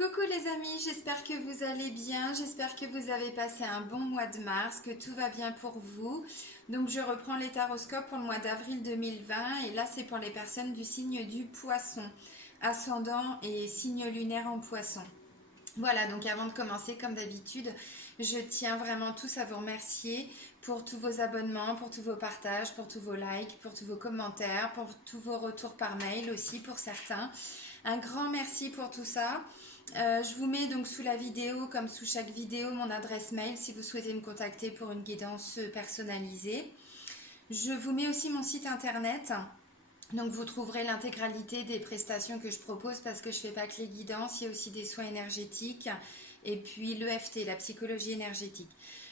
Coucou les amis, j'espère que vous allez bien, j'espère que vous avez passé un bon mois de mars, que tout va bien pour vous. Donc je reprends les taroscopes pour le mois d'avril 2020 et là c'est pour les personnes du signe du poisson, ascendant et signe lunaire en poisson. Voilà, donc avant de commencer, comme d'habitude, je tiens vraiment tous à vous remercier pour tous vos abonnements, pour tous vos partages, pour tous vos likes, pour tous vos commentaires, pour tous vos retours par mail aussi pour certains. Un grand merci pour tout ça. Je vous mets donc sous la vidéo, comme sous chaque vidéo, mon adresse mail si vous souhaitez me contacter pour une guidance personnalisée. Je vous mets aussi mon site internet. Donc vous trouverez l'intégralité des prestations que je propose parce que je ne fais pas que les guidances, il y a aussi des soins énergétiques et puis l'EFT, la psychologie énergétique.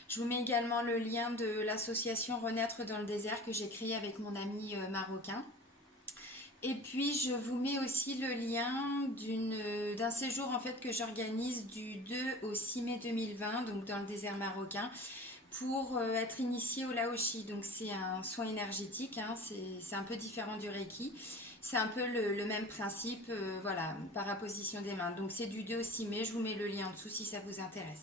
Je vous mets également le lien de l'association Renaître dans le désert que j'ai créé avec mon ami marocain. Et puis je vous mets aussi le lien d'un séjour en fait que j'organise du 2 au 6 mai 2020, donc dans le désert marocain, pour être initié au Laoshi. Donc c'est un soin énergétique, hein, c'est un peu différent du Reiki. C'est un peu le même principe, voilà, par apposition des mains. Donc c'est du 2 au 6 mai, je vous mets le lien en dessous si ça vous intéresse.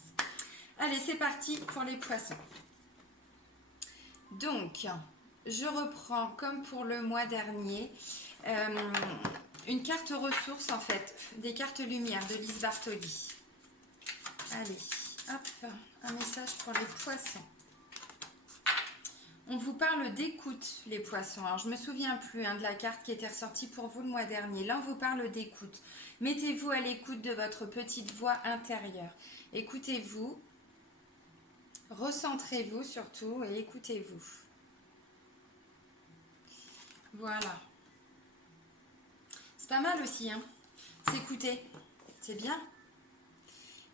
Allez, c'est parti pour les poissons. Donc, je reprends comme pour le mois dernier une carte ressources en fait, des cartes lumière de Lise Bartoli. Allez, hop, un message pour les poissons. On vous parle d'écoute, les poissons. Alors, je ne me souviens plus de la carte qui était ressortie pour vous le mois dernier. Là, on vous parle d'écoute. Mettez-vous à l'écoute de votre petite voix intérieure. Écoutez-vous, recentrez-vous surtout et écoutez-vous. Voilà. C'est pas mal aussi, hein. S'écouter, c'est bien.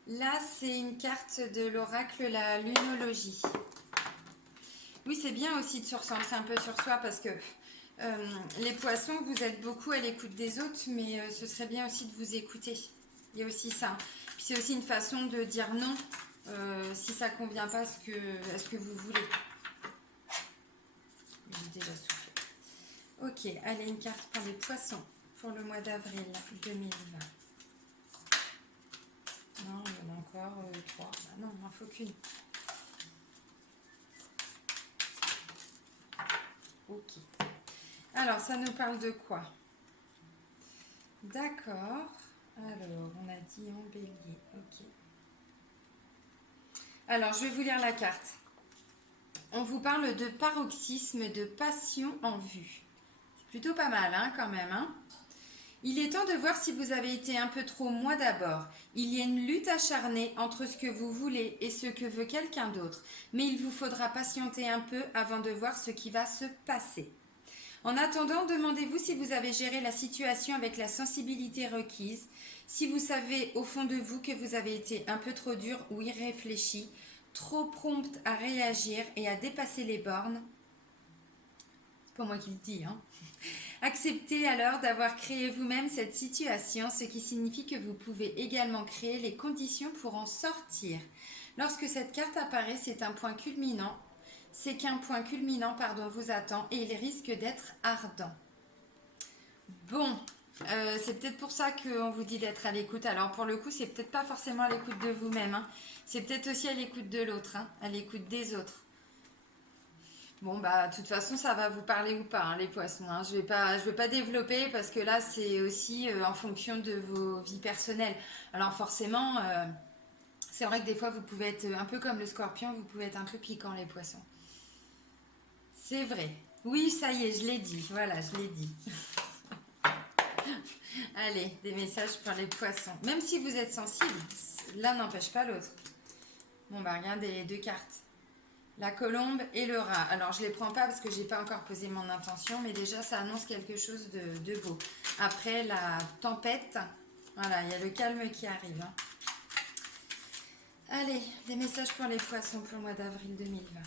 Là, c'est une carte de l'oracle, la lunologie. Oui, c'est bien aussi de se recentrer un peu sur soi parce que les poissons, vous êtes beaucoup à l'écoute des autres, mais ce serait bien aussi de vous écouter. Il y a aussi ça. Puis c'est aussi une façon de dire non si ça ne convient pas à ce que vous voulez. J'ai déjà soufflé. Ok, allez, une carte pour les poissons pour le mois d'avril 2020. Non, il y en a encore 3. Ah non, il n'en faut qu'une. Ok. Alors, ça nous parle de quoi? D'accord. Alors, on a dit en bélier. Ok. Alors, je vais vous lire la carte. On vous parle de paroxysme de passion en vue. C'est plutôt pas mal, hein, quand même, hein? Il est temps de voir si vous avez été un peu trop moi d'abord. Il y a une lutte acharnée entre ce que vous voulez et ce que veut quelqu'un d'autre, mais il vous faudra patienter un peu avant de voir ce qui va se passer. En attendant, demandez-vous si vous avez géré la situation avec la sensibilité requise, si vous savez au fond de vous que vous avez été un peu trop dur ou irréfléchi, trop prompte à réagir et à dépasser les bornes. C'est pas moi qui le dis, hein. Acceptez alors d'avoir créé vous-même cette situation, ce qui signifie que vous pouvez également créer les conditions pour en sortir. Lorsque cette carte apparaît, c'est un point culminant. C'est qu'un point culminant vous attend et il risque d'être ardent. Bon, c'est peut-être pour ça qu'on vous dit d'être à l'écoute. Alors pour le coup, c'est peut-être pas forcément à l'écoute de vous-même, hein. C'est peut-être aussi à l'écoute de l'autre, hein, à l'écoute des autres. Bon, bah, de toute façon, ça va vous parler ou pas, hein, les poissons, hein. Je vais pas développer parce que là, c'est aussi en fonction de vos vies personnelles. Alors, forcément, c'est vrai que des fois, vous pouvez être un peu comme le scorpion, vous pouvez être un peu piquant, les poissons. C'est vrai. Oui, ça y est, je l'ai dit. Voilà, je l'ai dit. Allez, des messages pour les poissons. Même si vous êtes sensible, l'un n'empêche pas l'autre. Bon, bah, regardez les deux cartes. La colombe et le rat. Alors, je ne les prends pas parce que je n'ai pas encore posé mon intention, mais déjà, ça annonce quelque chose de beau. Après la tempête, voilà, il y a le calme qui arrive, hein. Allez, des messages pour les poissons pour le mois d'avril 2020.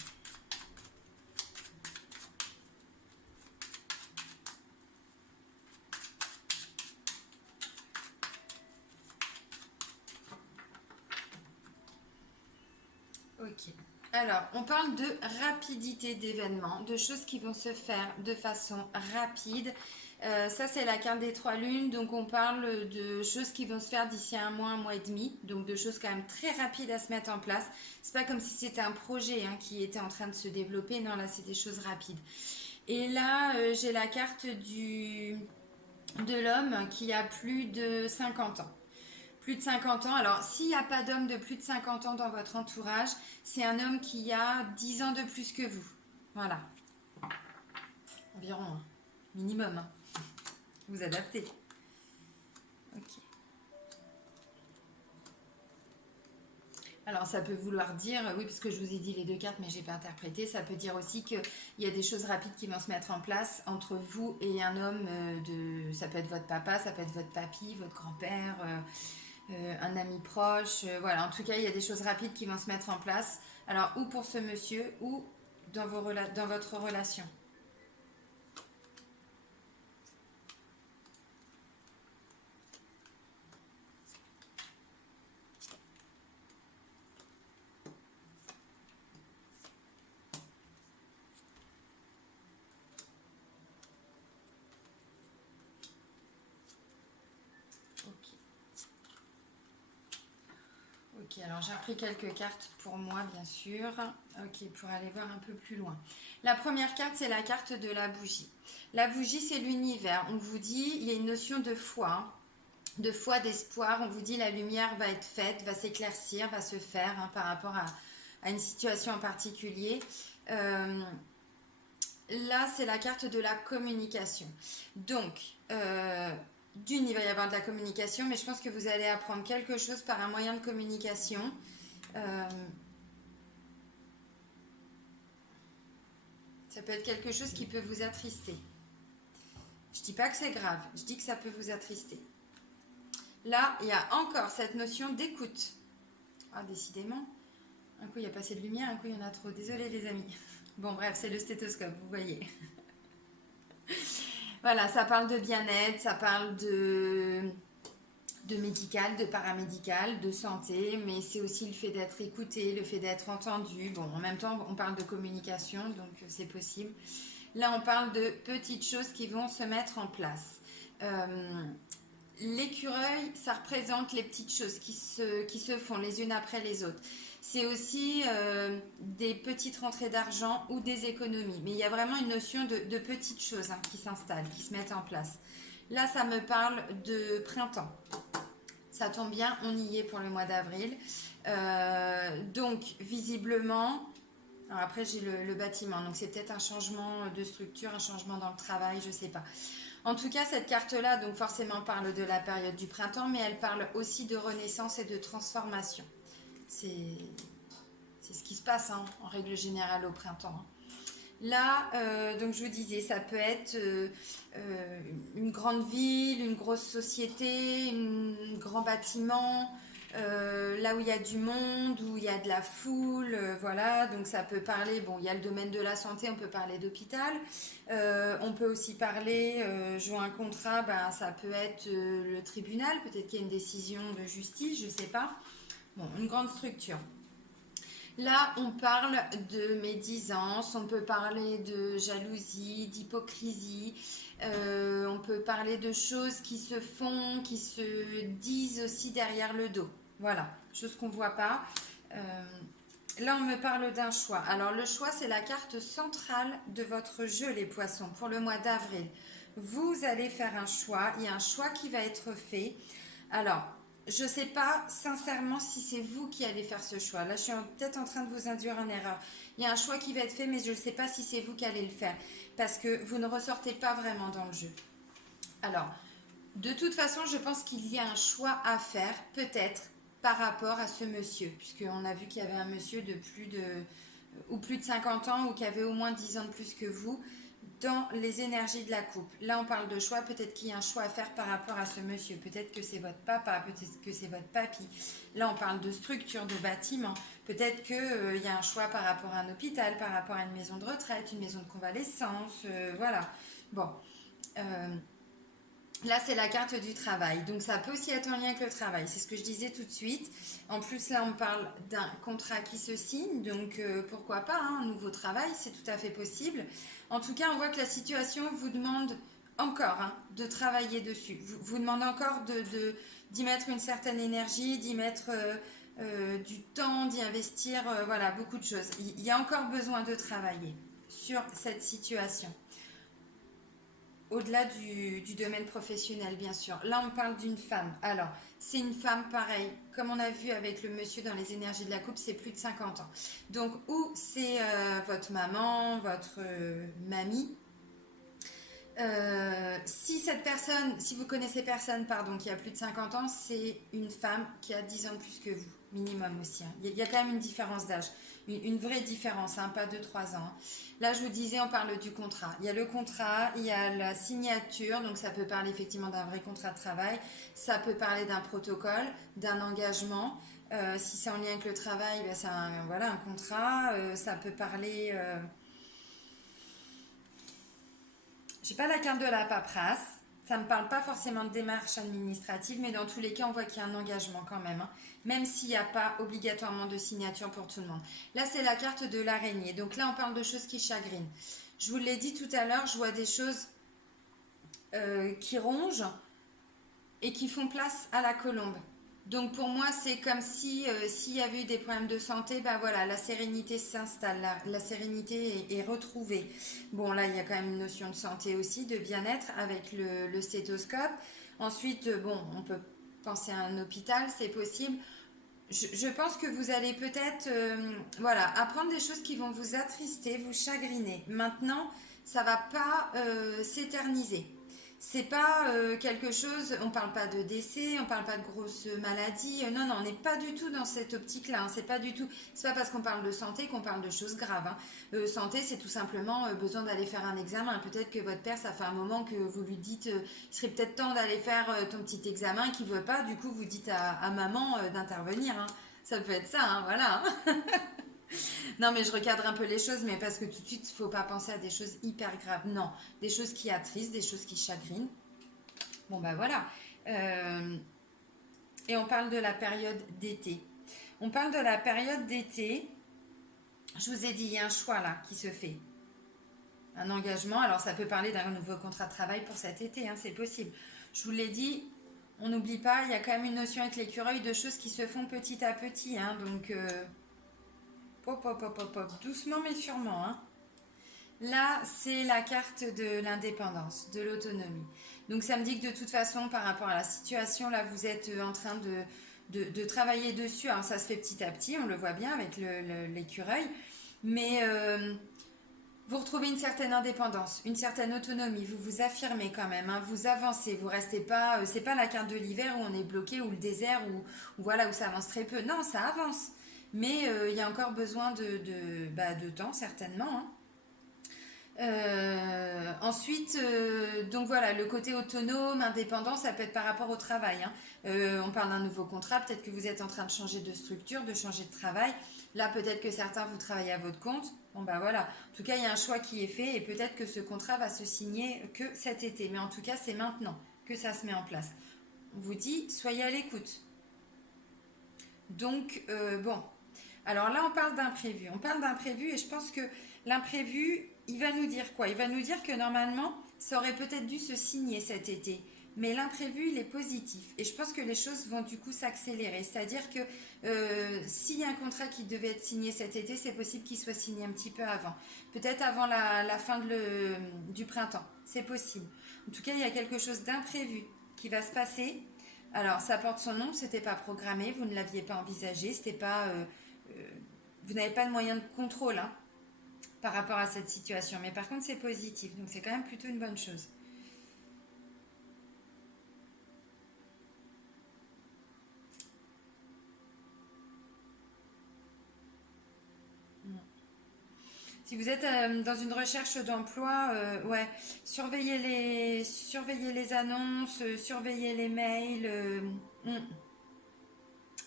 Ok. Alors, on parle de rapidité d'événements, de choses qui vont se faire de façon rapide. Ça, c'est la carte des 3 lunes. Donc, on parle de choses qui vont se faire d'ici un mois et demi. Donc, de choses quand même très rapides à se mettre en place. C'est pas comme si c'était un projet hein, qui était en train de se développer. Non, là, c'est des choses rapides. Et là, j'ai la carte de l'homme qui a plus de 50 ans. Plus de 50 ans. Alors, s'il n'y a pas d'homme de plus de 50 ans dans votre entourage, c'est un homme qui a 10 ans de plus que vous. Voilà. Environ, hein. Minimum. Hein. Vous adaptez. Ok. Alors, ça peut vouloir dire, oui, parce que je vous ai dit les 2 cartes, mais je n'ai pas interprété, ça peut dire aussi qu'il y a des choses rapides qui vont se mettre en place entre vous et un homme ça peut être votre papa, ça peut être votre papy, votre grand-père, un ami proche, voilà. En tout cas, il y a des choses rapides qui vont se mettre en place. Alors, ou pour ce monsieur, ou dans votre relation. Ok, alors j'ai pris quelques cartes pour moi, bien sûr. Ok, pour aller voir un peu plus loin. La première carte, c'est la carte de la bougie. La bougie, c'est l'univers. On vous dit, il y a une notion de foi, hein, de foi, d'espoir. On vous dit, la lumière va être faite, va s'éclaircir, va se faire hein, par rapport à une situation en particulier. Là, c'est la carte de la communication. Donc, il va y avoir de la communication, mais je pense que vous allez apprendre quelque chose par un moyen de communication. Ça peut être quelque chose qui peut vous attrister. Je dis pas que c'est grave, je dis que ça peut vous attrister. Là, il y a encore cette notion d'écoute. Ah, décidément. Un coup, il y a pas assez de lumière, un coup, il y en a trop. Désolée, les amis. Bon, bref, c'est le stéthoscope, vous voyez. Voilà, ça parle de bien-être, ça parle de médical, de paramédical, de santé, mais c'est aussi le fait d'être écouté, le fait d'être entendu. Bon, en même temps, on parle de communication, donc c'est possible. Là, on parle de petites choses qui vont se mettre en place. L'écureuil, ça représente les petites choses qui se font les unes après les autres. C'est aussi des petites rentrées d'argent ou des économies. Mais il y a vraiment une notion de petites choses hein, qui s'installent, qui se mettent en place. Là, ça me parle de printemps. Ça tombe bien, on y est pour le mois d'avril. Donc, visiblement, alors après j'ai le bâtiment, donc c'est peut-être un changement de structure, un changement dans le travail, je ne sais pas. En tout cas, cette carte-là, donc forcément parle de la période du printemps, mais elle parle aussi de renaissance et de transformation. C'est ce qui se passe hein, en règle générale au printemps. Hein. Là, donc je vous disais, ça peut être une grande ville, une grosse société, un grand bâtiment, là où il y a du monde, où il y a de la foule, voilà. Donc ça peut parler, bon, il y a le domaine de la santé, on peut parler d'hôpital. On peut aussi parler, jouer un contrat, ben, ça peut être le tribunal, peut-être qu'il y a une décision de justice, je ne sais pas. Bon, une grande structure. Là, on parle de médisance, on peut parler de jalousie, d'hypocrisie, on peut parler de choses qui se font, qui se disent aussi derrière le dos. Voilà, chose qu'on ne voit pas. Là, on me parle d'un choix. Alors, le choix, c'est la carte centrale de votre jeu, les poissons, pour le mois d'avril. Vous allez faire un choix, il y a un choix qui va être fait. Alors, je ne sais pas sincèrement si c'est vous qui allez faire ce choix. Là, je suis peut-être en train de vous induire en erreur. Il y a un choix qui va être fait, mais je ne sais pas si c'est vous qui allez le faire. Parce que vous ne ressortez pas vraiment dans le jeu. Alors, de toute façon, je pense qu'il y a un choix à faire, peut-être, par rapport à ce monsieur. Puisqu'on a vu qu'il y avait un monsieur de plus de 50 ans ou qui avait au moins 10 ans de plus que vous dans les énergies de la coupe. Là, on parle de choix. Peut-être qu'il y a un choix à faire par rapport à ce monsieur. Peut-être que c'est votre papa, peut-être que c'est votre papy. Là, on parle de structure, de bâtiment. Peut-être qu'il y a un choix par rapport à un hôpital, par rapport à une maison de retraite, une maison de convalescence. Voilà. Bon. Là, c'est la carte du travail. Donc, ça peut aussi être en lien avec le travail. C'est ce que je disais tout de suite. En plus, là, on parle d'un contrat qui se signe. Donc, pourquoi pas, hein, un nouveau travail, c'est tout à fait possible. En tout cas, on voit que la situation vous demande encore hein, de travailler dessus. Vous demandez encore d'y mettre une certaine énergie, d'y mettre du temps, d'y investir, voilà, beaucoup de choses. Il y a encore besoin de travailler sur cette situation. Au-delà du domaine professionnel, bien sûr. Là, on parle d'une femme. Alors, c'est une femme pareil. Comme on a vu avec le monsieur dans les énergies de la coupe, c'est plus de 50 ans. Donc, ou c'est votre maman, votre mamie. Si cette personne, si vous connaissez personne, pardon, qui a plus de 50 ans, c'est une femme qui a 10 ans de plus que vous, minimum aussi. Hein. Il y a quand même une différence d'âge, une vraie différence, hein, pas 2 3 ans. Hein. Là, je vous disais, on parle du contrat. Il y a le contrat, il y a la signature, donc ça peut parler effectivement d'un vrai contrat de travail, ça peut parler d'un protocole, d'un engagement. Si c'est en lien avec le travail, ben c'est voilà, un contrat. Ça peut parler... J'ai pas la carte de la paperasse. Ça me parle pas forcément de démarche administrative, mais dans tous les cas, on voit qu'il y a un engagement quand même, hein, même s'il n'y a pas obligatoirement de signature pour tout le monde. Là, c'est la carte de l'araignée. Donc là, on parle de choses qui chagrinent. Je vous l'ai dit tout à l'heure, je vois des choses qui rongent et qui font place à la colombe. Donc pour moi, c'est comme si s'il y avait eu des problèmes de santé, ben voilà, la sérénité s'installe, la sérénité est retrouvée. Bon, là, il y a quand même une notion de santé aussi, de bien-être avec le stéthoscope. Ensuite, bon, on peut penser à un hôpital, c'est possible. Je pense que vous allez peut-être voilà, apprendre des choses qui vont vous attrister, vous chagriner. Maintenant, ça va pas s'éterniser. C'est pas quelque chose, on parle pas de décès, on parle pas de grosses maladies. Non, non, on n'est pas du tout dans cette optique-là. Hein. C'est pas du tout. C'est pas parce qu'on parle de santé qu'on parle de choses graves. Hein. Santé, c'est tout simplement besoin d'aller faire un examen. Peut-être que votre père, ça fait un moment que vous lui dites, il serait peut-être temps d'aller faire ton petit examen, qu'il veut pas. Du coup, vous dites à maman d'intervenir. Hein. Ça peut être ça, hein, voilà. Hein. Non, mais je recadre un peu les choses, mais parce que tout de suite, il ne faut pas penser à des choses hyper graves. Non, des choses qui attristent, des choses qui chagrinent. Bon, bah voilà. Euh, et on parle de la période d'été. On parle de la période d'été. Je vous ai dit, il y a un choix là qui se fait. Un engagement. Alors, ça peut parler d'un nouveau contrat de travail pour cet été, hein, c'est possible. Je vous l'ai dit, on n'oublie pas, il y a quand même une notion avec l'écureuil de choses qui se font petit à petit. Hein, donc, pop, pop, pop, pop, pop, doucement mais sûrement. Hein. Là, c'est la carte de l'indépendance, de l'autonomie. Donc ça me dit que de toute façon, par rapport à la situation, là, vous êtes en train de travailler dessus. Alors ça se fait petit à petit, on le voit bien avec l'écureuil. Mais vous retrouvez une certaine indépendance, une certaine autonomie. Vous vous affirmez quand même, hein, vous avancez. Vous restez pas... c'est pas la carte de l'hiver où on est bloqué, ou le désert, où voilà, où ça avance très peu. Non, ça avance. Mais il y a encore besoin de temps, certainement. Hein. Ensuite, donc voilà, le côté autonome, indépendant, ça peut être par rapport au travail. Hein. On parle d'un nouveau contrat, peut-être que vous êtes en train de changer de structure, de changer de travail. Là, peut-être que certains, vous travaillez à votre compte. Bon, bah voilà. En tout cas, il y a un choix qui est fait et peut-être que ce contrat va se signer que cet été. Mais en tout cas, c'est maintenant que ça se met en place. On vous dit, soyez à l'écoute. Donc, bon. Alors là, on parle d'imprévu. On parle d'imprévu et je pense que l'imprévu, il va nous dire quoi? Il va nous dire que normalement, ça aurait peut-être dû se signer cet été. Mais l'imprévu, il est positif. Et je pense que les choses vont du coup s'accélérer. C'est-à-dire que s'il y a un contrat qui devait être signé cet été, c'est possible qu'il soit signé un petit peu avant. Peut-être avant la fin du printemps. C'est possible. En tout cas, il y a quelque chose d'imprévu qui va se passer. Alors, ça porte son nom, c'était pas programmé, vous ne l'aviez pas envisagé, c'était pas, vous n'avez pas de moyen de contrôle hein, par rapport à cette situation. Mais par contre, c'est positif, donc c'est quand même plutôt une bonne chose. Si vous êtes dans une recherche d'emploi, ouais, surveillez les annonces, surveillez les mails. Il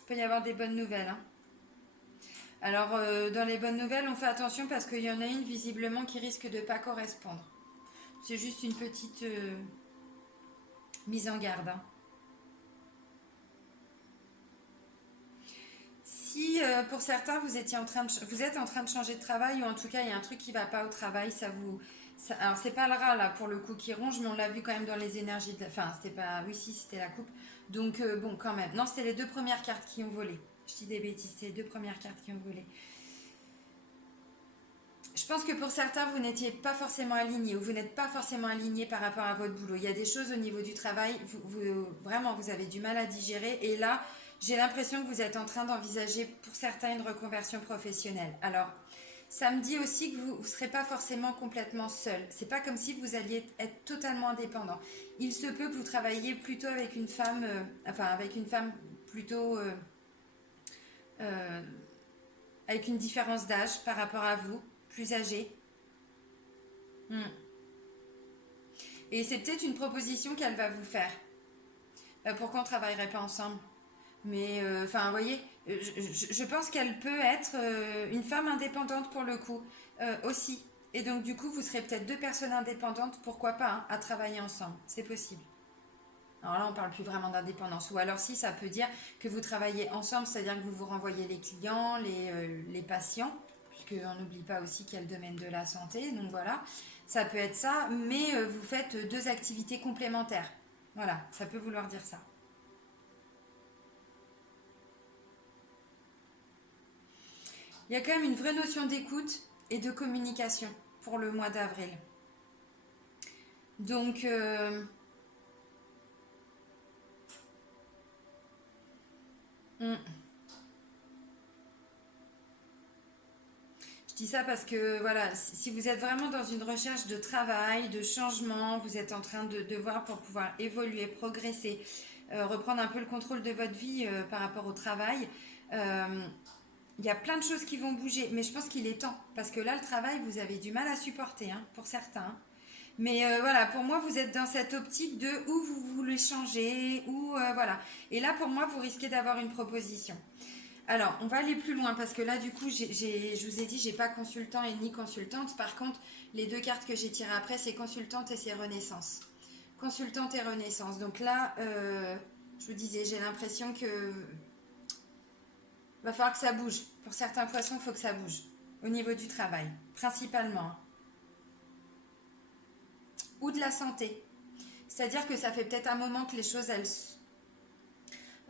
peut y avoir des bonnes nouvelles. Hein. Alors, dans les bonnes nouvelles, on fait attention parce qu'il y en a une visiblement qui risque de ne pas correspondre. C'est juste une petite mise en garde. Hein. Si pour certains vous êtes en train de changer de travail ou en tout cas il y a un truc qui ne va pas au travail, Alors, c'est pas le rat, là, pour le coup, qui ronge, mais on l'a vu quand même dans les énergies de enfin, c'était pas... Oui, si, c'était la coupe. Donc, bon, quand même. Non, c'était les deux premières cartes qui ont volé. Je dis des bêtises, c'est les deux premières cartes qui ont volé. Je pense que pour certains, vous n'étiez pas forcément aligné ou vous n'êtes pas forcément aligné par rapport à votre boulot. Il y a des choses au niveau du travail, vraiment, vous avez du mal à digérer. Et là, j'ai l'impression que vous êtes en train d'envisager pour certains une reconversion professionnelle. Alors, ça me dit aussi que vous ne serez pas forcément complètement seul. C'est pas comme si vous alliez être totalement indépendant. Il se peut que vous travailliez plutôt avec une femme, avec une femme plutôt euh, avec une différence d'âge par rapport à vous, plus âgée. Hmm. Et c'est peut-être une proposition qu'elle va vous faire. Pourquoi on ne travaillerait pas ensemble? Mais, vous voyez, je pense qu'elle peut être une femme indépendante pour le coup, aussi. Et donc, du coup, vous serez peut-être deux personnes indépendantes, pourquoi pas, hein, à travailler ensemble. C'est possible. Alors là, on parle plus vraiment d'indépendance. Ou alors si, ça peut dire que vous travaillez ensemble, c'est-à-dire que vous vous renvoyez les clients, les patients, puisqu'on n'oublie pas aussi qu'il y a le domaine de la santé. Donc voilà, ça peut être ça, mais vous faites deux activités complémentaires. Voilà, ça peut vouloir dire ça. Il y a quand même une vraie notion d'écoute et de communication pour le mois d'avril. Donc, on- je dis ça parce que voilà, si vous êtes vraiment dans une recherche de travail, de changement, vous êtes en train de voir pour pouvoir évoluer, progresser, reprendre un peu le contrôle de votre vie par rapport au travail. euh, il y a plein de choses qui vont bouger, mais je pense qu'il est temps parce que là, le travail, vous avez du mal à supporter, hein, pour certains, hein. Mais voilà, pour moi, vous êtes dans cette optique de où vous voulez changer, ou voilà. Et là, pour moi, vous risquez d'avoir une proposition. Alors, on va aller plus loin parce que là, du coup, je vous ai dit, j'ai pas consultant et ni consultante. Par contre, les deux cartes que j'ai tirées après, c'est consultante et c'est renaissance. Consultante et renaissance. Donc là, je vous disais, j'ai l'impression que va falloir que ça bouge. Pour certains poissons, il faut que ça bouge. Au niveau du travail, principalement, hein. Ou de la santé. C'est-à-dire que ça fait peut-être un moment que les choses,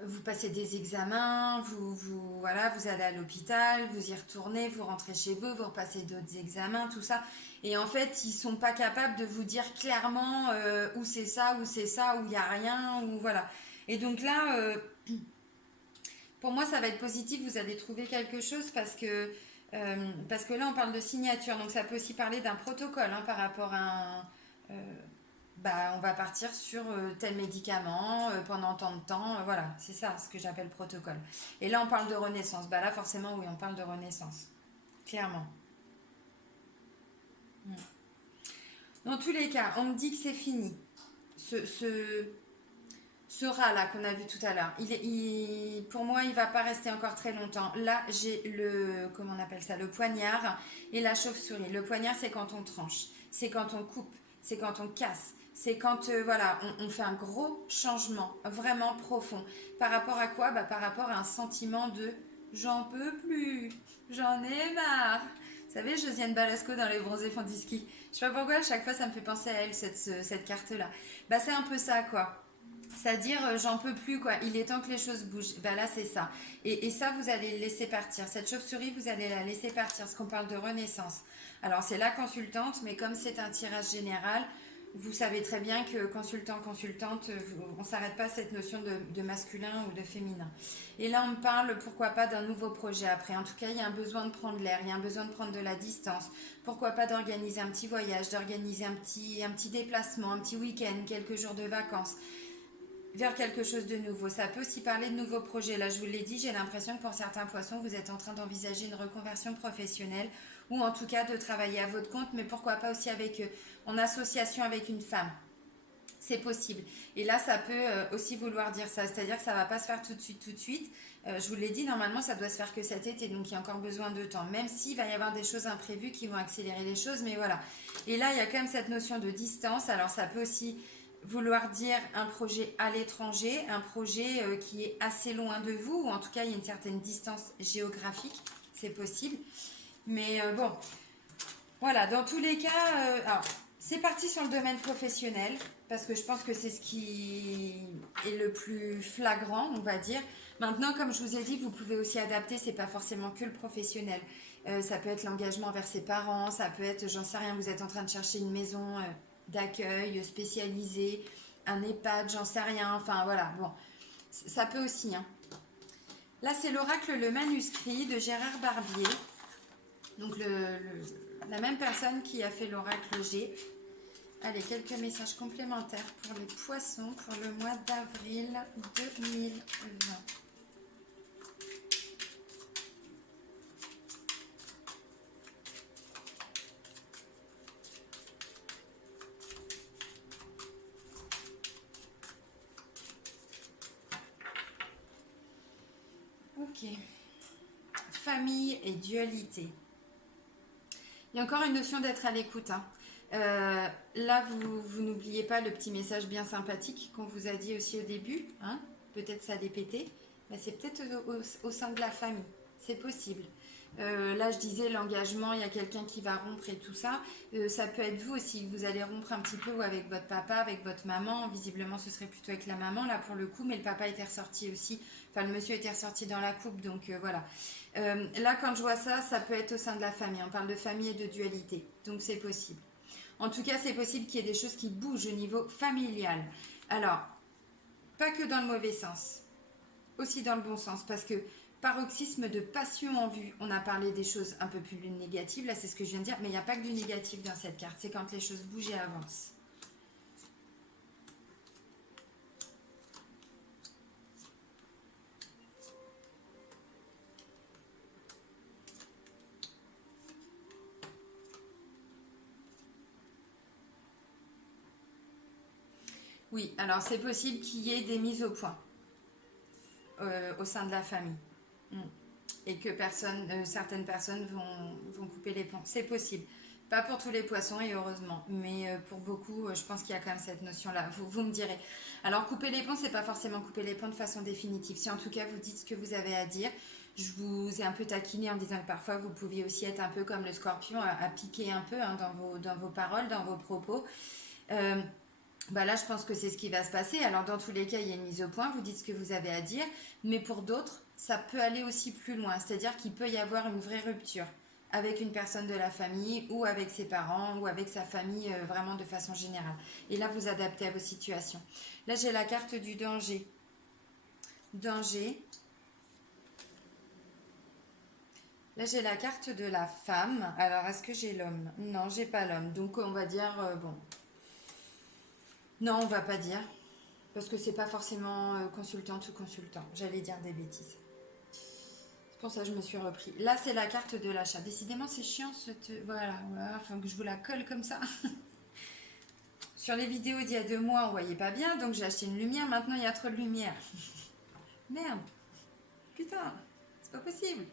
vous passez des examens, voilà, vous allez à l'hôpital, vous y retournez, vous rentrez chez vous, vous repassez d'autres examens, tout ça. Et en fait, ils sont pas capables de vous dire clairement où c'est ça, où il n'y a rien, ou voilà. Et donc là, pour moi, ça va être positif, vous allez trouver quelque chose parce que là, on parle de signature, donc ça peut aussi parler d'un protocole, hein, par rapport à un... on va partir sur tel médicament pendant tant de temps. Voilà, c'est ça ce que j'appelle protocole. Et là, on parle de renaissance. Bah là, forcément, oui, on parle de renaissance. Clairement. Mm. Dans tous les cas, on me dit que c'est fini. Ce, ce, ce rat-là qu'on a vu tout à l'heure, pour moi, il va pas rester encore très longtemps. Là, j'ai comment on appelle ça, le poignard et la chauve-souris. Le poignard, c'est quand on tranche, c'est quand on coupe, c'est quand on casse, c'est quand, voilà, on fait un gros changement, vraiment profond. Par rapport à quoi? Par rapport à un sentiment de j'en peux plus, j'en ai marre. Vous savez, Josiane Balasco dans Les Bronzés font du ski. Je sais pas pourquoi, à chaque fois, ça me fait penser à elle, cette carte-là. C'est un peu ça, quoi. C'est-à-dire, j'en peux plus, quoi. Il est temps que les choses bougent. Là, c'est ça. Et ça, vous allez le laisser partir. Cette chauve-souris, vous allez la laisser partir. Parce qu'on parle de renaissance. Alors, c'est la consultante, mais comme c'est un tirage général, vous savez très bien que consultant, consultante, on ne s'arrête pas à cette notion de masculin ou de féminin. Et là, on me parle, pourquoi pas, d'un nouveau projet après. En tout cas, il y a un besoin de prendre l'air, il y a un besoin de prendre de la distance. Pourquoi pas d'organiser un petit voyage, d'organiser un petit déplacement, un petit week-end, quelques jours de vacances vers quelque chose de nouveau. Ça peut aussi parler de nouveaux projets. Là, je vous l'ai dit, j'ai l'impression que pour certains poissons, vous êtes en train d'envisager une reconversion professionnelle ou en tout cas de travailler à votre compte, mais pourquoi pas aussi avec en association avec une femme. C'est possible. Et là, ça peut aussi vouloir dire ça. C'est-à-dire que ça ne va pas se faire tout de suite, tout de suite. Je vous l'ai dit, normalement, ça doit se faire que cet été, donc il y a encore besoin de temps. Même s'il va y avoir des choses imprévues qui vont accélérer les choses, mais voilà. Et là, il y a quand même cette notion de distance. Alors, ça peut aussi vouloir dire un projet à l'étranger, un projet qui est assez loin de vous, ou en tout cas, il y a une certaine distance géographique. C'est possible. Mais bon, voilà, dans tous les cas, alors, C'est parti sur le domaine professionnel, parce que je pense que c'est ce qui est le plus flagrant, on va dire. Maintenant, comme je vous ai dit, vous pouvez aussi adapter, c'est pas forcément que le professionnel. Ça peut être l'engagement vers ses parents, ça peut être, j'en sais rien, vous êtes en train de chercher une maison d'accueil spécialisée, un EHPAD, j'en sais rien, enfin voilà, bon, ça peut aussi. Hein. Là, c'est l'oracle Le Manuscrit de Gérard Barbier, donc la même personne qui a fait l'oracle G. Allez, quelques messages complémentaires pour les poissons pour le mois d'avril 2020. Ok. Famille et dualité. Il y a encore une notion d'être à l'écoute. Hein. Là, vous n'oubliez pas le petit message bien sympathique qu'on vous a dit aussi au début. Hein. Peut-être ça a dépété. Mais c'est peut-être au sein de la famille. C'est possible. Là, je disais l'engagement, il y a quelqu'un qui va rompre et tout ça. Ça peut être vous aussi. Vous allez rompre un petit peu ou avec votre papa, avec votre maman. Visiblement, ce serait plutôt avec la maman, là, pour le coup. Mais le papa était ressorti aussi. Enfin, le monsieur était ressorti dans la coupe. Donc, voilà. Là, quand je vois ça, ça peut être au sein de la famille. On parle de famille et de dualité. Donc, c'est possible. En tout cas, c'est possible qu'il y ait des choses qui bougent au niveau familial. Alors, pas que dans le mauvais sens, aussi dans le bon sens, parce que paroxysme de passion en vue, on a parlé des choses un peu plus négatives, là c'est ce que je viens de dire, mais il n'y a pas que du négatif dans cette carte, c'est quand les choses bougent et avancent. Oui, alors c'est possible qu'il y ait des mises au point au sein de la famille. Et que certaines personnes vont couper les ponts. C'est possible. Pas pour tous les poissons et heureusement, mais pour beaucoup, je pense qu'il y a quand même cette notion-là. Vous me direz. Alors couper les ponts, c'est pas forcément couper les ponts de façon définitive. Si en tout cas vous dites ce que vous avez à dire, je vous ai un peu taquiné en disant que parfois vous pouviez aussi être un peu comme le scorpion, à piquer un peu hein, dans vos paroles, dans vos propos. Euh, Bah là, je pense que c'est ce qui va se passer. Alors, dans tous les cas, il y a une mise au point, vous dites ce que vous avez à dire, mais pour d'autres, ça peut aller aussi plus loin. C'est-à-dire qu'il peut y avoir une vraie rupture avec une personne de la famille ou avec ses parents ou avec sa famille vraiment de façon générale. Et là, vous adaptez à vos situations. Là, j'ai la carte du danger. Danger. Là, j'ai la carte de la femme. Alors, est-ce que j'ai l'homme? Non, j'ai pas l'homme. Donc, on va dire, bon. Non, on va pas dire. Parce que c'est pas forcément consultante ou consultant. J'allais dire des bêtises. C'est pour ça que je me suis repris. Là, c'est la carte de l'achat. Décidément, c'est chiant. Voilà, enfin que je vous la colle comme ça. Sur les vidéos d'il y a 2 mois, on voyait pas bien, donc j'ai acheté une lumière. Maintenant, il y a trop de lumière. Merde. Putain, c'est pas possible.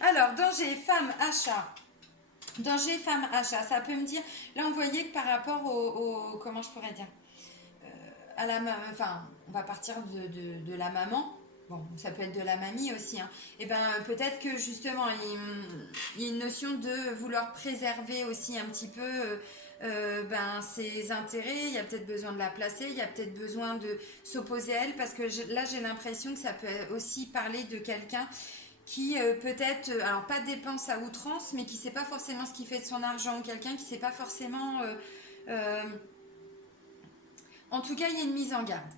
Alors, danger, femme, achat. Danger, femme, achat. Ça peut me dire... Là, on voyait que par rapport comment je pourrais dire à enfin, on va partir de la maman. Bon, ça peut être de la mamie aussi. Hein. Et ben peut-être que justement, il y a une notion de vouloir préserver aussi un petit peu ses intérêts. Il y a peut-être besoin de la placer. Il y a peut-être besoin de s'opposer à elle parce que là, j'ai l'impression que ça peut aussi parler de quelqu'un qui peut-être, alors pas dépense à outrance, mais qui ne sait pas forcément ce qu'il fait de son argent, ou quelqu'un qui ne sait pas forcément euh, en tout cas, il y a une mise en garde.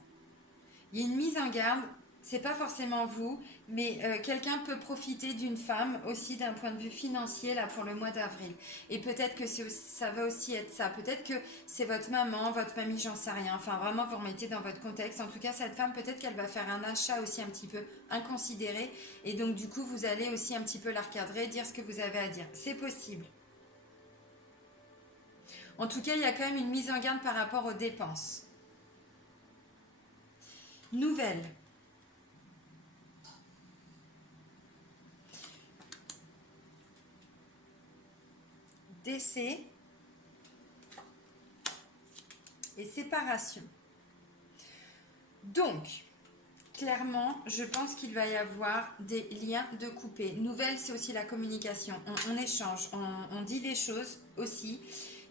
Il y a une mise en garde, c'est pas forcément vous, mais quelqu'un peut profiter d'une femme aussi d'un point de vue financier là pour le mois d'avril. Et peut-être que ça va aussi être ça. Peut-être que c'est votre maman, votre mamie, j'en sais rien. Enfin, vraiment, vous remettez dans votre contexte. En tout cas, cette femme, peut-être qu'elle va faire un achat aussi un petit peu inconsidéré. Et donc, du coup, vous allez aussi un petit peu la recadrer, dire ce que vous avez à dire. C'est possible. En tout cas, il y a quand même une mise en garde par rapport aux dépenses. Nouvelle. Décès et séparation. Donc, clairement, je pense qu'il va y avoir des liens de coupés. Nouvelle, c'est aussi la communication. On échange, on dit les choses aussi.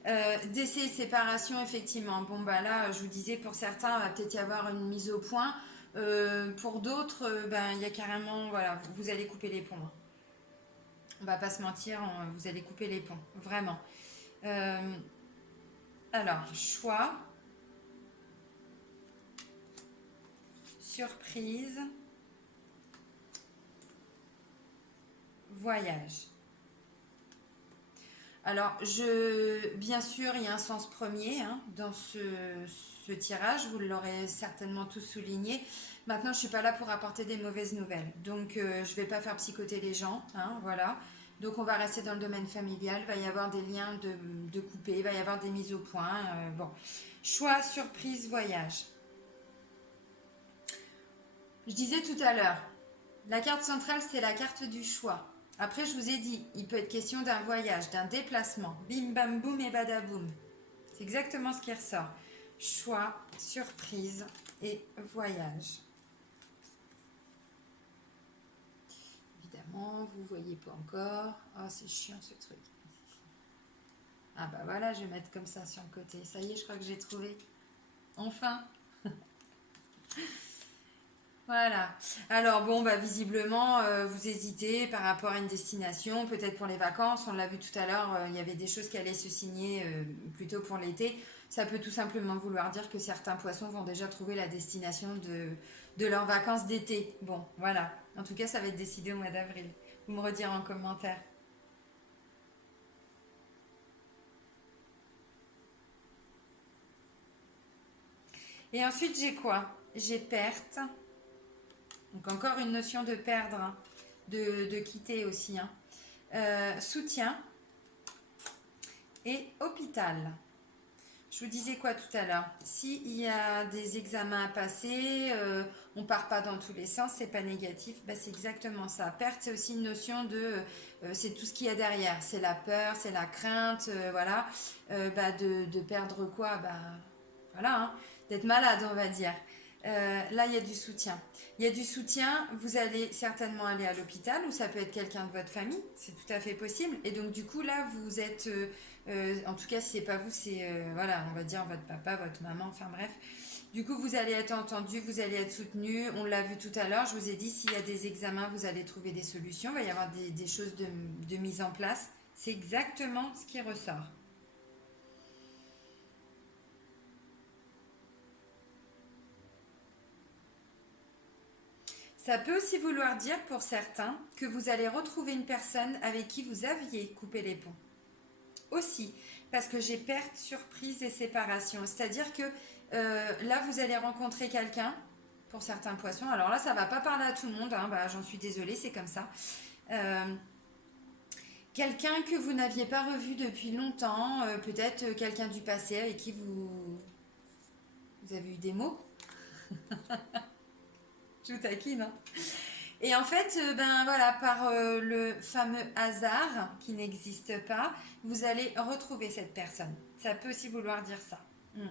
Décès et séparation, effectivement. Bon, bah là, je vous disais, pour certains, il va peut-être y avoir une mise au point. Pour d'autres, ben, il y a carrément, voilà, vous allez couper les ponts, hein. On va pas se mentir, vous allez couper les ponts, vraiment. Euh, alors, choix, surprise, voyage. Alors, bien sûr, il y a un sens premier, hein, dans ce tirage, vous l'aurez certainement tous souligné. Maintenant, je ne suis pas là pour apporter des mauvaises nouvelles, donc je ne vais pas faire psychoter les gens, hein, voilà. Donc, on va rester dans le domaine familial, il va y avoir des liens de coupés, il va y avoir des mises au point. Bon, choix, surprise, voyage. Je disais tout à l'heure, la carte centrale, c'est la carte du choix. Après, je vous ai dit, il peut être question d'un voyage, d'un déplacement. Bim, bam, boum et badaboum. C'est exactement ce qui ressort. Choix, surprise et voyage. Évidemment, vous ne voyez pas encore. Oh, c'est chiant ce truc. Ah bah voilà, je vais mettre comme ça sur le côté. Ça y est, je crois que j'ai trouvé. Enfin. Voilà. Alors bon, bah visiblement, vous hésitez par rapport à une destination, peut-être pour les vacances. On l'a vu tout à l'heure, il y avait des choses qui allaient se signer plutôt pour l'été. Ça peut tout simplement vouloir dire que certains poissons vont déjà trouver la destination de leurs vacances d'été. Bon, voilà. En tout cas, ça va être décidé au mois d'avril. Vous me redirez en commentaire. Et ensuite, j'ai quoi? J'ai perte. Donc encore une notion de perdre, hein, de quitter aussi, hein. Soutien et hôpital. Je vous disais quoi tout à l'heure? S'il y a des examens à passer, on part pas dans tous les sens, c'est pas négatif, bah, c'est exactement ça. Perte, c'est aussi une notion de, c'est tout ce qu'il y a derrière, c'est la peur, c'est la crainte, voilà. Bah, de perdre quoi? Bah, voilà, hein, d'être malade, on va dire. Là, il y a du soutien. Il y a du soutien, vous allez certainement aller à l'hôpital ou ça peut être quelqu'un de votre famille, c'est tout à fait possible. Et donc, du coup, là, vous êtes, en tout cas, si c'est pas vous, c'est, voilà, on va dire votre papa, votre maman, enfin bref. Du coup, vous allez être entendu, vous allez être soutenu. On l'a vu tout à l'heure, je vous ai dit, s'il y a des examens, vous allez trouver des solutions, il va y avoir des choses de mise en place. C'est exactement ce qui ressort. Ça peut aussi vouloir dire pour certains que vous allez retrouver une personne avec qui vous aviez coupé les ponts. Aussi, parce que j'ai perte, surprise et séparation. C'est-à-dire que là, vous allez rencontrer quelqu'un, pour certains poissons. Alors là, ça va pas parler à tout le monde, hein, bah, j'en suis désolée, c'est comme ça. Euh, Quelqu'un que vous n'aviez pas revu depuis longtemps, peut-être quelqu'un du passé avec qui vous avez eu des mots. Je vous taquine, hein. Et en fait, ben voilà, par le fameux hasard qui n'existe pas, vous allez retrouver cette personne. Ça peut aussi vouloir dire ça. Hmm.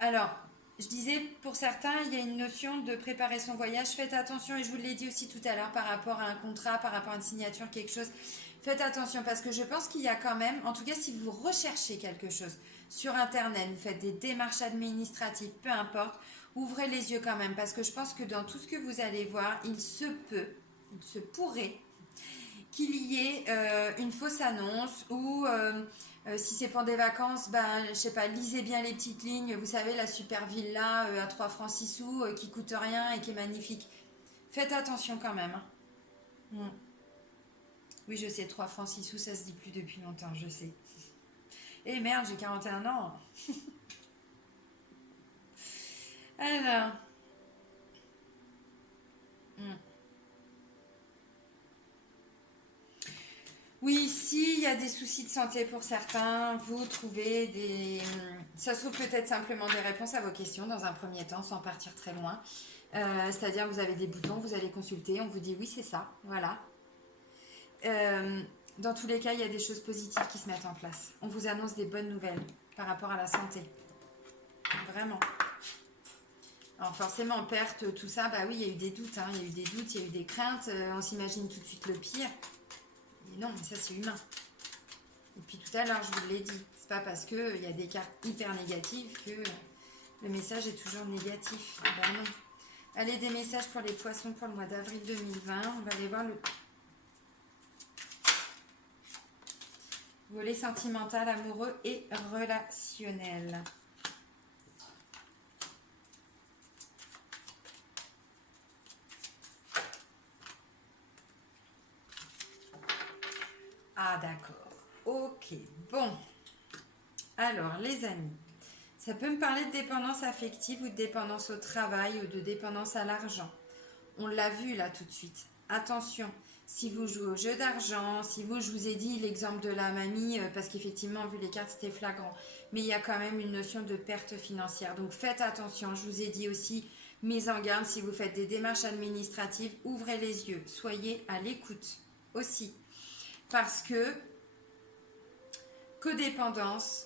Alors, je disais, pour certains, il y a une notion de préparer son voyage. Faites attention, et je vous l'ai dit aussi tout à l'heure, par rapport à un contrat, par rapport à une signature, quelque chose. Faites attention, parce que je pense qu'il y a quand même, en tout cas, si vous recherchez quelque chose sur Internet, vous faites des démarches administratives, peu importe, ouvrez les yeux quand même, parce que je pense que dans tout ce que vous allez voir, il se pourrait qu'il y ait une fausse annonce ou si c'est pour des vacances, ben, je sais pas, lisez bien les petites lignes. Vous savez, la super villa à 3 francs 6 sous qui coûte rien et qui est magnifique. Faites attention quand même, hein. Mm. Oui, je sais, 3 francs 6 sous, ça se dit plus depuis longtemps, je sais. Eh merde, j'ai 41 ans. Alors, mm. Oui, s'il y a des soucis de santé pour certains, vous trouvez des... Ça se trouve peut-être simplement des réponses à vos questions dans un premier temps, sans partir très loin. C'est-à-dire, vous avez des boutons, vous allez consulter, on vous dit oui, c'est ça, voilà. Euh, dans tous les cas, il y a des choses positives qui se mettent en place. On vous annonce des bonnes nouvelles par rapport à la santé. Vraiment. Alors forcément, perte, tout ça, bah oui, il y a eu des doutes, hein, il y a eu des doutes, il y a eu des craintes, on s'imagine tout de suite le pire. Mais non, mais ça c'est humain. Et puis tout à l'heure, je vous l'ai dit, c'est pas parce qu'il y a des cartes hyper négatives que le message est toujours négatif. Ben non. Allez, des messages pour les poissons pour le mois d'avril 2020. On va aller voir le volet sentimental, amoureux et relationnel. Ah d'accord, ok, bon. Alors les amis, ça peut me parler de dépendance affective ou de dépendance au travail ou de dépendance à l'argent. On l'a vu là tout de suite. Attention, si vous jouez au jeu d'argent, si vous, je vous ai dit l'exemple de la mamie, parce qu'effectivement, vu les cartes, c'était flagrant. Mais il y a quand même une notion de perte financière. Donc faites attention. Je vous ai dit aussi, mise en garde, si vous faites des démarches administratives, ouvrez les yeux. Soyez à l'écoute aussi. Parce que codépendance,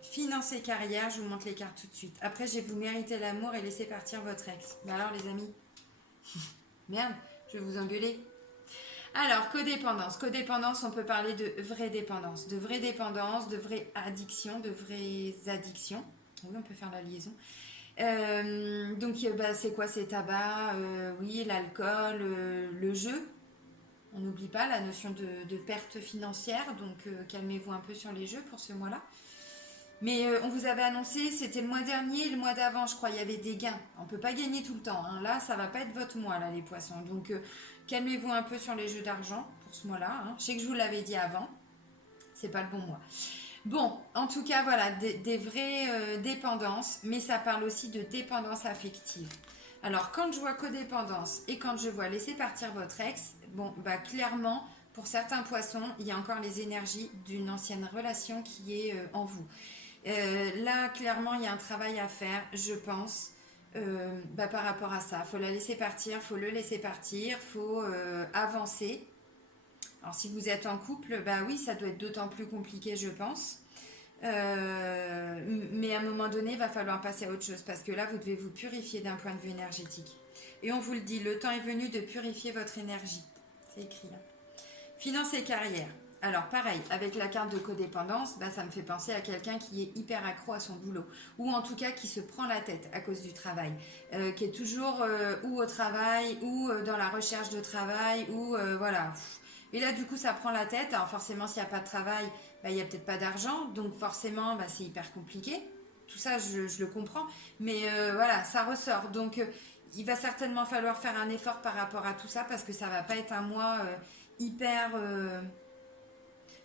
finance et carrière, je vous montre les cartes tout de suite. Après, je vais vous mériter l'amour et laisser partir votre ex. Ben alors les amis, merde, je vais vous engueuler. Alors, codépendance. Codépendance, on peut parler de vraie dépendance. De vraie dépendance, de vraie addiction, de vraies addictions. Oui, on peut faire la liaison. Donc, bah, c'est quoi? C'est tabac, oui, l'alcool, le jeu. On n'oublie pas la notion de perte financière. Donc, calmez-vous un peu sur les jeux pour ce mois-là. Mais on vous avait annoncé, c'était le mois dernier, le mois d'avant, je crois, il y avait des gains. On ne peut pas gagner tout le temps. Hein. Là, ça ne va pas être votre mois, là, les poissons. Donc, calmez-vous un peu sur les jeux d'argent pour ce mois-là. Hein. Je sais que je vous l'avais dit avant. C'est pas le bon mois. Bon, en tout cas, voilà, des vraies dépendances, mais ça parle aussi de dépendance affective. Alors, quand je vois codépendance et quand je vois laisser partir votre ex, bon, bah clairement, pour certains poissons, il y a encore les énergies d'une ancienne relation qui est en vous. Là, clairement, il y a un travail à faire, je pense, par rapport à ça. Il faut la laisser partir, il faut le laisser partir, il faut avancer. Alors, si vous êtes en couple, bah oui, ça doit être d'autant plus compliqué, je pense. Mais à un moment donné, il va falloir passer à autre chose parce que là, vous devez vous purifier d'un point de vue énergétique. Et on vous le dit, le temps est venu de purifier votre énergie. C'est écrit. Hein. Finance et carrière. Alors pareil, avec la carte de codépendance, bah, ça me fait penser à quelqu'un qui est hyper accro à son boulot, ou en tout cas qui se prend la tête à cause du travail, qui est toujours ou au travail, ou dans la recherche de travail, ou voilà. Et là du coup ça prend la tête, alors forcément s'il n'y a pas de travail, bah, il n'y a peut-être pas d'argent, donc forcément bah, c'est hyper compliqué. Tout ça je le comprends, mais voilà, ça ressort. Donc il va certainement falloir faire un effort par rapport à tout ça, parce que ça va pas être un mois hyper...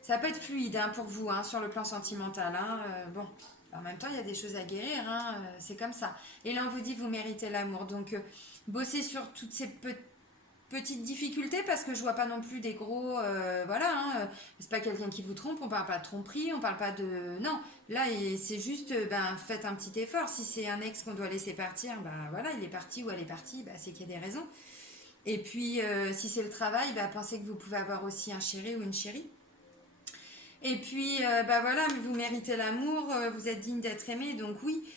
ça va pas être fluide hein, pour vous hein, sur le plan sentimental. Hein, bon, en même temps, il y a des choses à guérir. Hein, c'est comme ça. Et là, on vous dit, vous méritez l'amour. Donc, bossez sur toutes ces petites difficultés parce que je vois pas non plus des gros... voilà, hein, c'est pas quelqu'un qui vous trompe. On parle pas de tromperie. On parle pas de... Non, là, c'est juste, faites un petit effort. Si c'est un ex qu'on doit laisser partir, voilà, il est parti ou elle est partie, c'est qu'il y a des raisons. Et puis, si c'est le travail, pensez que vous pouvez avoir aussi un chéri ou une chérie. Et puis, voilà, vous méritez l'amour, vous êtes digne d'être aimé, donc oui,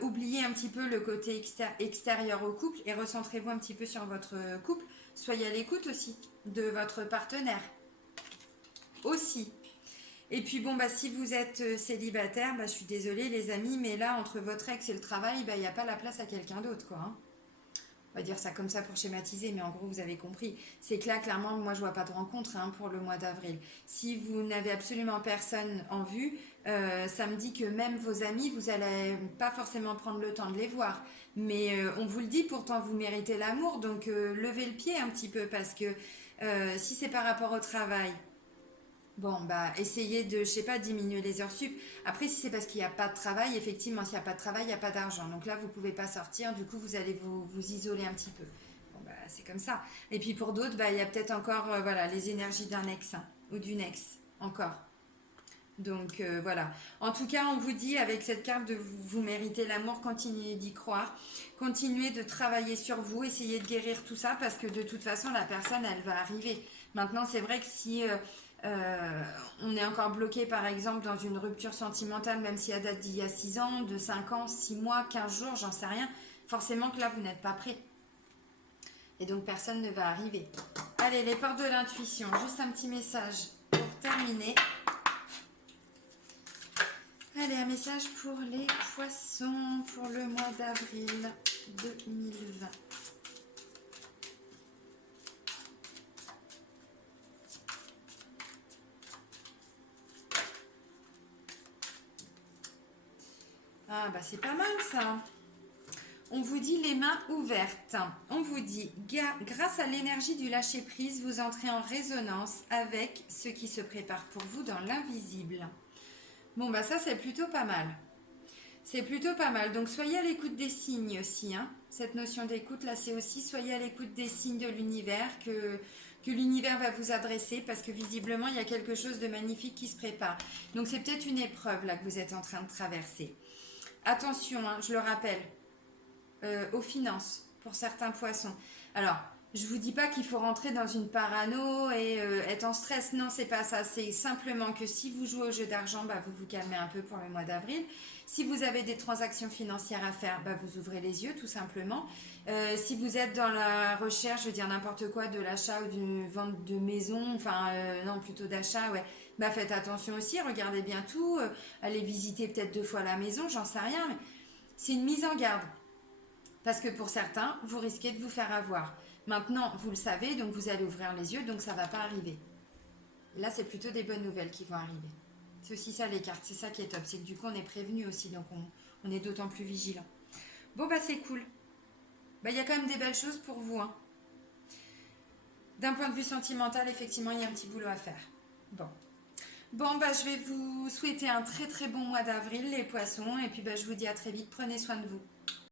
oubliez un petit peu le côté extérieur au couple et recentrez-vous un petit peu sur votre couple. Soyez à l'écoute aussi de votre partenaire. Aussi. Et puis bon, si vous êtes célibataire, je suis désolée les amis, mais là, entre votre ex et le travail, il n'y a pas la place à quelqu'un d'autre, quoi. Hein. On va dire ça comme ça pour schématiser, mais en gros, vous avez compris. C'est que là, clairement, moi, je vois pas de rencontre hein, pour le mois d'avril. Si vous n'avez absolument personne en vue, ça me dit que même vos amis, vous n'allez pas forcément prendre le temps de les voir. Mais on vous le dit, pourtant, vous méritez l'amour, donc levez le pied un petit peu, parce que si c'est par rapport au travail, bon, essayez de, je sais pas, diminuer les heures sup. Après, si c'est parce qu'il n'y a pas de travail, effectivement, s'il n'y a pas de travail, il n'y a pas d'argent. Donc là, vous ne pouvez pas sortir, du coup, vous allez vous isoler un petit peu. Bon, c'est comme ça. Et puis pour d'autres, il y a peut-être encore les énergies d'un ex hein, ou d'une ex, encore. Donc voilà. En tout cas, on vous dit avec cette carte de vous méritez l'amour, continuez d'y croire, continuez de travailler sur vous, essayez de guérir tout ça parce que de toute façon, la personne, elle va arriver. Maintenant, c'est vrai que si on est encore bloqué par exemple dans une rupture sentimentale, même si elle date d'il y a 6 ans, de 5 ans, 6 mois, 15 jours, j'en sais rien, forcément que là, vous n'êtes pas prêt. Et donc, personne ne va arriver. Allez, les portes de l'intuition, juste un petit message pour terminer. Allez, un message pour les poissons pour le mois d'avril 2020. Ah bah c'est pas mal ça. On vous dit les mains ouvertes. On vous dit, grâce à l'énergie du lâcher-prise, vous entrez en résonance avec ce qui se prépare pour vous dans l'invisible. Bon bah ça c'est plutôt pas mal. C'est plutôt pas mal. Donc soyez à l'écoute des signes aussi. Hein. Cette notion d'écoute là, c'est aussi soyez à l'écoute des signes de l'univers que l'univers va vous adresser parce que visiblement il y a quelque chose de magnifique qui se prépare. Donc c'est peut-être une épreuve là que vous êtes en train de traverser. Attention, hein, je le rappelle, aux finances pour certains poissons. Alors, je vous dis pas qu'il faut rentrer dans une parano et être en stress. Non, c'est pas ça. C'est simplement que si vous jouez au jeu d'argent, bah, vous vous calmez un peu pour le mois d'avril. Si vous avez des transactions financières à faire, bah, vous ouvrez les yeux tout simplement. Si vous êtes dans la recherche, je veux dire n'importe quoi, de l'achat ou d'une vente de maison, enfin non, plutôt d'achat, ouais. Bah faites attention aussi, regardez bien tout, allez visiter peut-être 2 fois la maison, j'en sais rien, mais c'est une mise en garde. Parce que pour certains, vous risquez de vous faire avoir. Maintenant, vous le savez, donc vous allez ouvrir les yeux, donc ça ne va pas arriver. Là, c'est plutôt des bonnes nouvelles qui vont arriver. C'est aussi ça les cartes, c'est ça qui est top. C'est que du coup, on est prévenu aussi, donc on est d'autant plus vigilant. Bon, bah c'est cool. Bah, il y a quand même des belles choses pour vous. Hein. D'un point de vue sentimental, effectivement, il y a un petit boulot à faire. Bon. Bon, bah, je vais vous souhaiter un très très bon mois d'avril, les poissons. Et puis, bah, je vous dis à très vite. Prenez soin de vous.